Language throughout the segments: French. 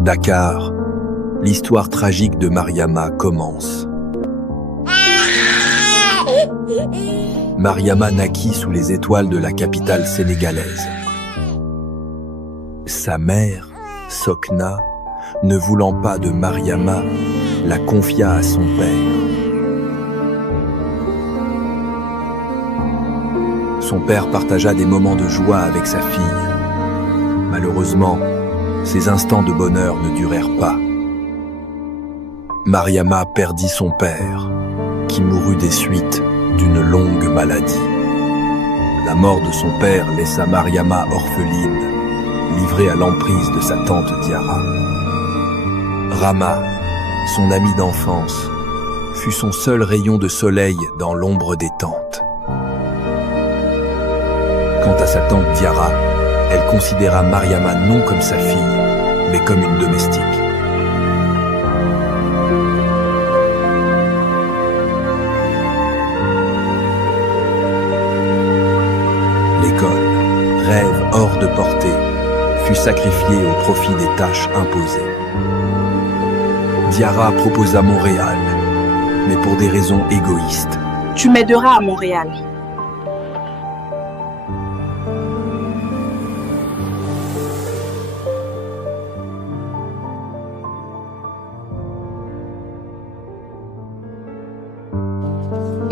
Dakar, l'histoire tragique de Mariama commence. Mariama naquit sous les étoiles de la capitale sénégalaise. Sa mère, Sokna, ne voulant pas de Mariama, la confia à son père. Son père partagea des moments de joie avec sa fille. Malheureusement, ces instants de bonheur ne durèrent pas. Mariama perdit son père, qui mourut des suites d'une longue maladie. La mort de son père laissa Mariama orpheline, livrée à l'emprise de sa tante Diarra. Rama, son amie d'enfance, fut son seul rayon de soleil dans l'ombre des tentes. Quant à sa tante Diarra, elle considéra Mariama non comme sa fille, mais comme une domestique. L'école, rêve hors de portée, fut sacrifiée au profit des tâches imposées. Diarra proposa Montréal, mais pour des raisons égoïstes. Tu m'aideras à Montréal.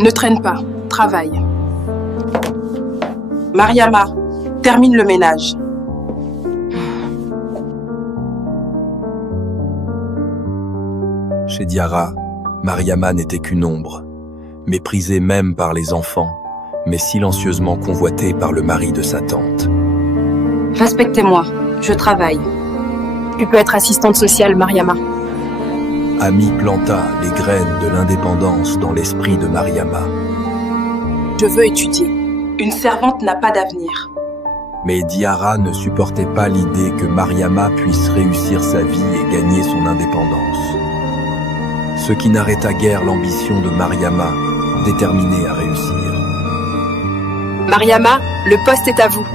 Ne traîne pas, travaille. Mariama, termine le ménage. Chez Diarra, Mariama n'était qu'une ombre, méprisée même par les enfants, mais silencieusement convoitée par le mari de sa tante. Respectez-moi, je travaille. Tu peux être assistante sociale, Mariama. Ami planta les graines de l'indépendance dans l'esprit de Mariama. Je veux étudier. Une servante n'a pas d'avenir. Mais Diarra ne supportait pas l'idée que Mariama puisse réussir sa vie et gagner son indépendance. Ce qui n'arrêta guère l'ambition de Mariama, déterminée à réussir. Mariama, le poste est à vous.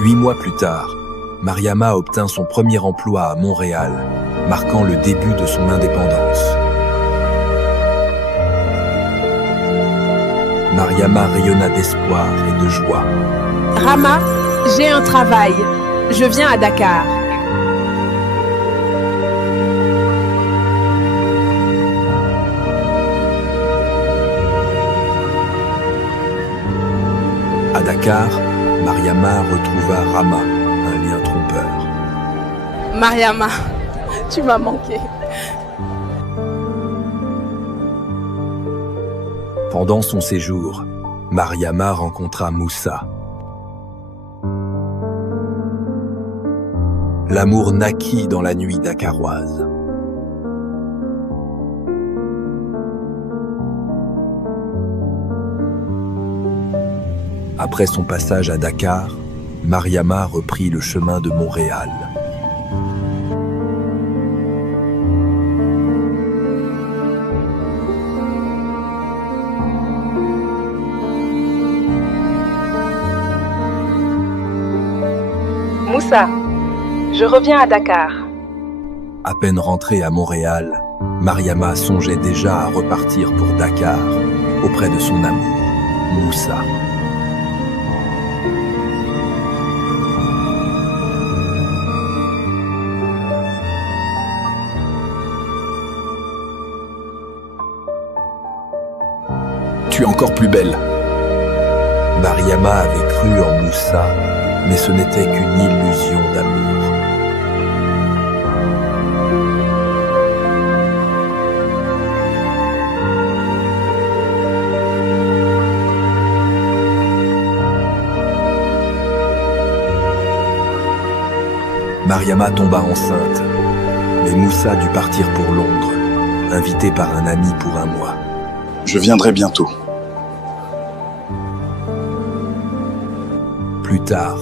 8 mois plus tard, Mariama obtint son premier emploi à Montréal, marquant le début de son indépendance. Mariama rayonna d'espoir et de joie. Rama, j'ai un travail. Je viens à Dakar. À Dakar, Mariama retrouva Rama, un lien trompeur. Mariama, tu m'as manqué. Pendant son séjour, Mariama rencontra Moussa. L'amour naquit dans la nuit dakaroise. Après son passage à Dakar, Mariama reprit le chemin de Montréal. Moussa, je reviens à Dakar. À peine rentrée à Montréal, Mariama songeait déjà à repartir pour Dakar, auprès de son amour, Moussa. Tu es encore plus belle. Mariama avait cru en Moussa, mais ce n'était qu'une illusion d'amour. Mariama tomba enceinte, mais Moussa dut partir pour Londres, invité par un ami pour un mois. Je viendrai bientôt. Plus tard,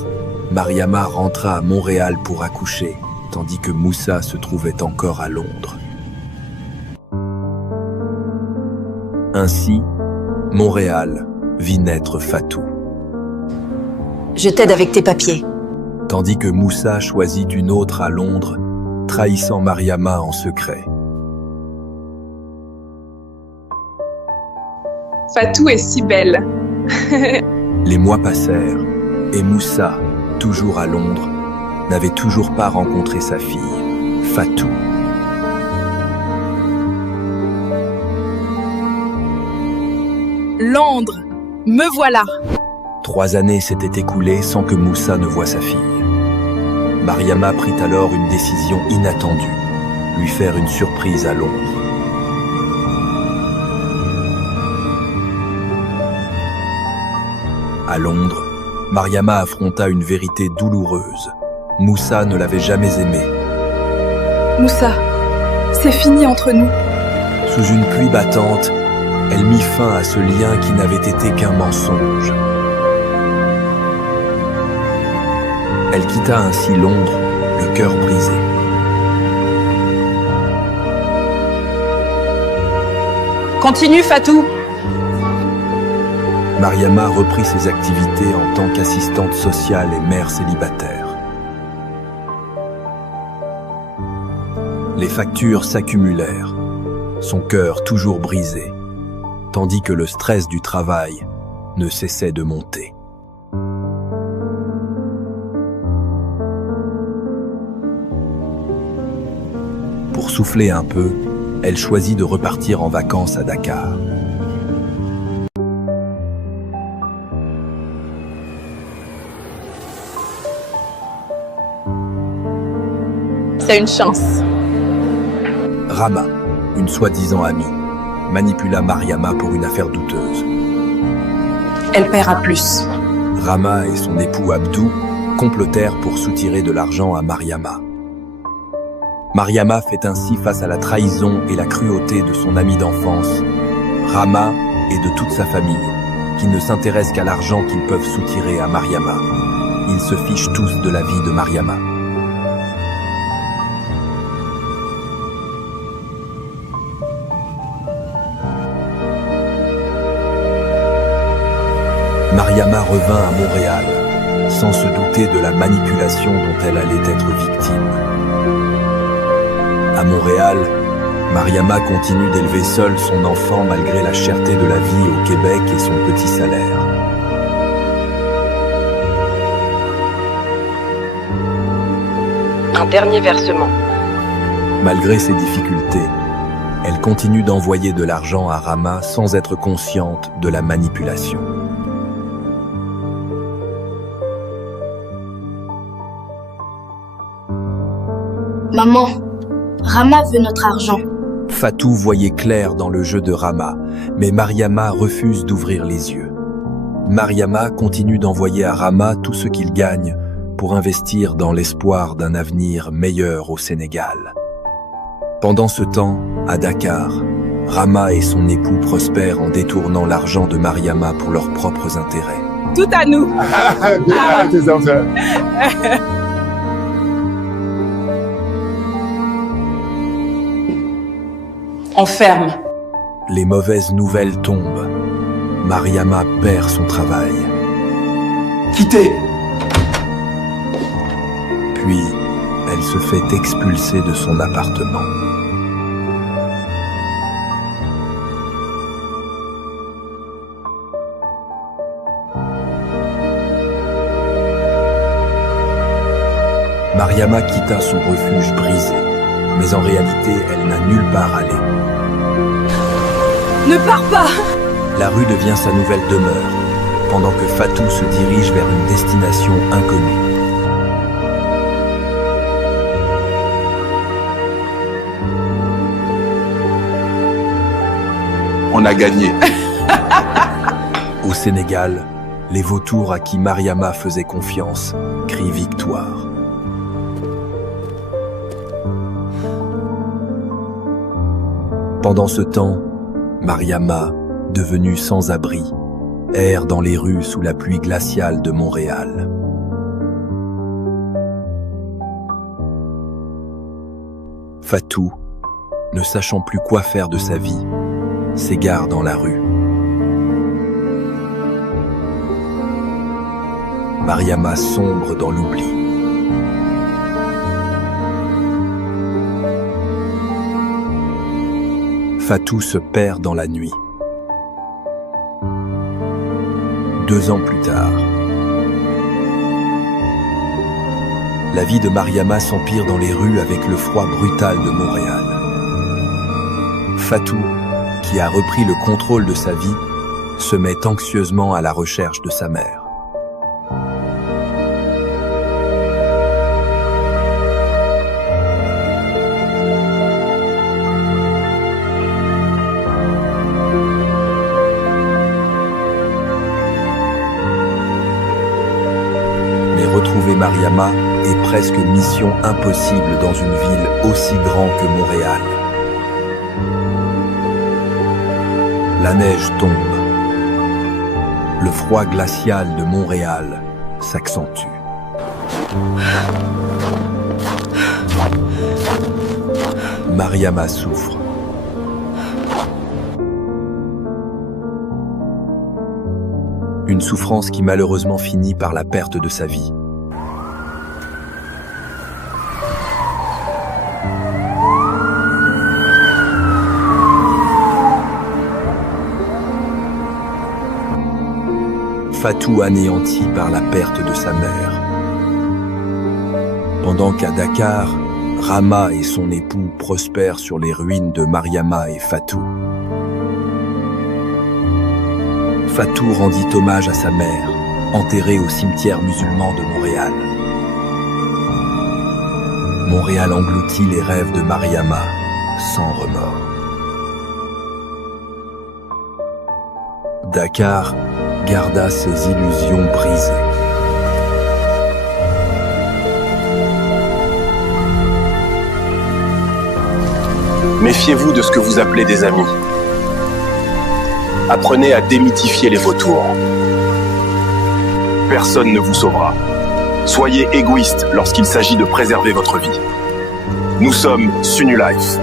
Mariama rentra à Montréal pour accoucher, tandis que Moussa se trouvait encore à Londres. Ainsi, Montréal vit naître Fatou. Je t'aide avec tes papiers. Tandis que Moussa choisit une autre à Londres, trahissant Mariama en secret. Fatou est si belle. Les mois passèrent, et Moussa, toujours à Londres, n'avait toujours pas rencontré sa fille, Fatou. Londres, me voilà. 3 années s'étaient écoulées sans que Moussa ne voie sa fille. Mariama prit alors une décision inattendue, lui faire une surprise à Londres. À Londres, Mariama affronta une vérité douloureuse. Moussa ne l'avait jamais aimée. Moussa, c'est fini entre nous. Sous une pluie battante, elle mit fin à ce lien qui n'avait été qu'un mensonge. Elle quitta ainsi Londres, le cœur brisé. Continue, Fatou. Mariama reprit ses activités en tant qu'assistante sociale et mère célibataire. Les factures s'accumulèrent, son cœur toujours brisé, tandis que le stress du travail ne cessait de monter. Pour souffler un peu, elle choisit de repartir en vacances à Dakar. C'est une chance. Rama, une soi-disant amie, manipula Mariama pour une affaire douteuse. Elle paiera plus. Rama et son époux Abdou complotèrent pour soutirer de l'argent à Mariama. Mariama fait ainsi face à la trahison et la cruauté de son ami d'enfance, Rama et de toute sa famille, qui ne s'intéressent qu'à l'argent qu'ils peuvent soutirer à Mariama. Ils se fichent tous de la vie de Mariama. Mariama revint à Montréal, sans se douter de la manipulation dont elle allait être victime. À Montréal, Mariama continue d'élever seule son enfant malgré la cherté de la vie au Québec et son petit salaire. Un dernier versement. Malgré ces difficultés, elle continue d'envoyer de l'argent à Rama sans être consciente de la manipulation. Maman, Rama veut notre argent. Fatou voyait clair dans le jeu de Rama, mais Mariama refuse d'ouvrir les yeux. Mariama continue d'envoyer à Rama tout ce qu'il gagne pour investir dans l'espoir d'un avenir meilleur au Sénégal. Pendant ce temps, à Dakar, Rama et son époux prospèrent en détournant l'argent de Mariama pour leurs propres intérêts. Tout à nous. On ferme. Les mauvaises nouvelles tombent. Mariama perd son travail. Quittez! Puis, elle se fait expulser de son appartement. Mariama quitta son refuge brisé, mais en réalité, elle n'a nulle part allé. Ne pars pas. La rue devient sa nouvelle demeure, pendant que Fatou se dirige vers une destination inconnue. On a gagné. Au Sénégal, les vautours à qui Mariama faisait confiance crient victoire. Pendant ce temps, Mariama, devenue sans abri, erre dans les rues sous la pluie glaciale de Montréal. Fatou, ne sachant plus quoi faire de sa vie, s'égare dans la rue. Mariama sombre dans l'oubli. Fatou se perd dans la nuit. 2 ans plus tard, la vie de Mariama s'empire dans les rues avec le froid brutal de Montréal. Fatou, qui a repris le contrôle de sa vie, se met anxieusement à la recherche de sa mère. Mais retrouver Mariama est presque mission impossible dans une ville aussi grande que Montréal. La neige tombe. Le froid glacial de Montréal s'accentue. Mariama souffre. Une souffrance qui malheureusement finit par la perte de sa vie. Fatou anéanti par la perte de sa mère. Pendant qu'à Dakar, Rama et son époux prospèrent sur les ruines de Mariama et Fatou. Fatou rendit hommage à sa mère, enterrée au cimetière musulman de Montréal. Montréal engloutit les rêves de Mariama sans remords. Dakar garda ses illusions brisées. Méfiez-vous de ce que vous appelez des amis. Apprenez à démythifier les vautours. Personne ne vous sauvera. Soyez égoïste lorsqu'il s'agit de préserver votre vie. Nous sommes Sunulife.